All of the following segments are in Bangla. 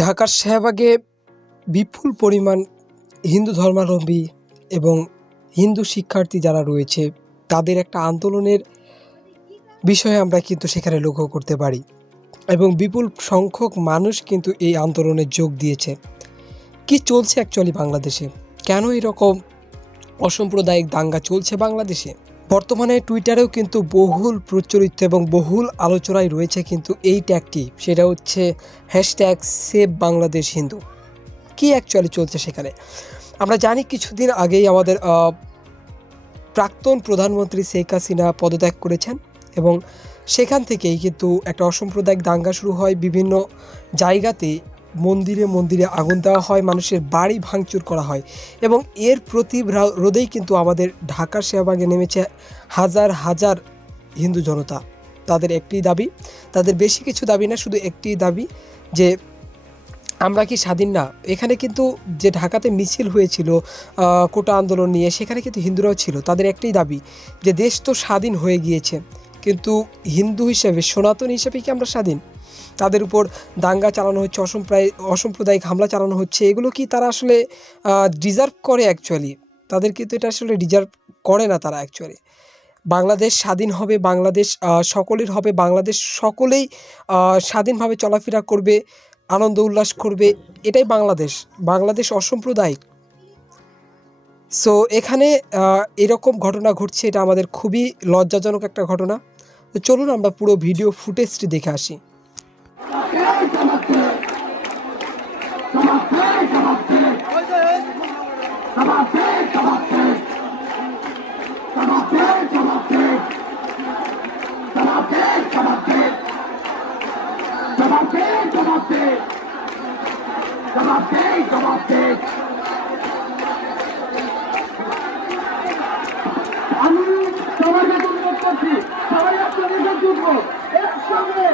ঢাকার শাহবাগে বিপুল পরিমাণ হিন্দু ধর্মাবলম্বী এবং হিন্দু শিক্ষার্থী যারা রয়েছে তাদের একটা আন্দোলনের বিষয়ে আমরা কিন্তু সেখানে লক্ষ্য করতে পারি এবং বিপুল সংখ্যক মানুষ কিন্তু এই আন্দোলনে যোগ দিয়েছে। কি চলছে অ্যাকচুয়ালি বাংলাদেশে, কেন এরকম অসাম্প্রদায়িক দাঙ্গা চলছে বাংলাদেশে? বর্তমানে টুইটারেও কিন্তু বহুল প্রচলিত এবং বহুল আলোচনায় রয়েছে কিন্তু এই ট্যাগটি, সেটা হচ্ছে #সেভ বাংলাদেশ হিন্দু। কি অ্যাকচুয়ালি চলছে সেখানে? আমরা জানি কিছুদিন আগেই আমাদের প্রাক্তন প্রধানমন্ত্রী শেখ হাসিনা পদত্যাগ করেছেন এবং সেখান থেকেই কিন্তু একটা অসাম্প্রদায়িক দাঙ্গা শুরু হয়। বিভিন্ন জায়গাতে মন্দিরে মন্দিরে আগুন দেওয়া হয়, মানুষের বাড়ি ভাঙচুর করা হয় এবং এর প্রতিরোধেই কিন্তু আমাদের ঢাকার শাহবাগে নেমেছে হাজার হাজার হিন্দু জনতা। তাদের একটি দাবি, তাদের বেশি কিছু দাবি না, শুধু একটি দাবি যে আমরা কি স্বাধীন না? এখানে কিন্তু যে ঢাকাতে মিছিল হয়েছিল কোটা আন্দোলন নিয়ে, সেখানে কিন্তু হিন্দুরাও ছিল। তাদের একটাই দাবি যে দেশ তো স্বাধীন হয়ে গিয়েছে, কিন্তু হিন্দু হিসেবে, সনাতন হিসেবে কি আমরা স্বাধীন? তাদের উপর দাঙ্গা চালানো হচ্ছে, অসাম্প্রদায়িক হামলা চালানো হচ্ছে। এগুলো কি তারা আসলে ডিজার্ভ করে? অ্যাকচুয়ালি তাদের কিন্তু এটা আসলে ডিজার্ভ করে না তারা। অ্যাকচুয়ালি বাংলাদেশ স্বাধীন হবে, বাংলাদেশ সকলের হবে, বাংলাদেশ সকলেই স্বাধীনভাবে চলাফেরা করবে, আনন্দ উল্লাস করবে, এটাই বাংলাদেশ। বাংলাদেশ অসাম্প্রদায়িক। সো এখানে এরকম ঘটনা ঘটছে, এটা আমাদের খুবই লজ্জাজনক একটা ঘটনা। তো চলুন আমরা পুরো ভিডিও ফুটেজটি দেখে আসি। আমি সবার কাছে অনুরোধ করছি, সবাই আপনাদের যুদ্ধ একসঙ্গে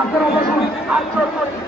আপনারা বসুন।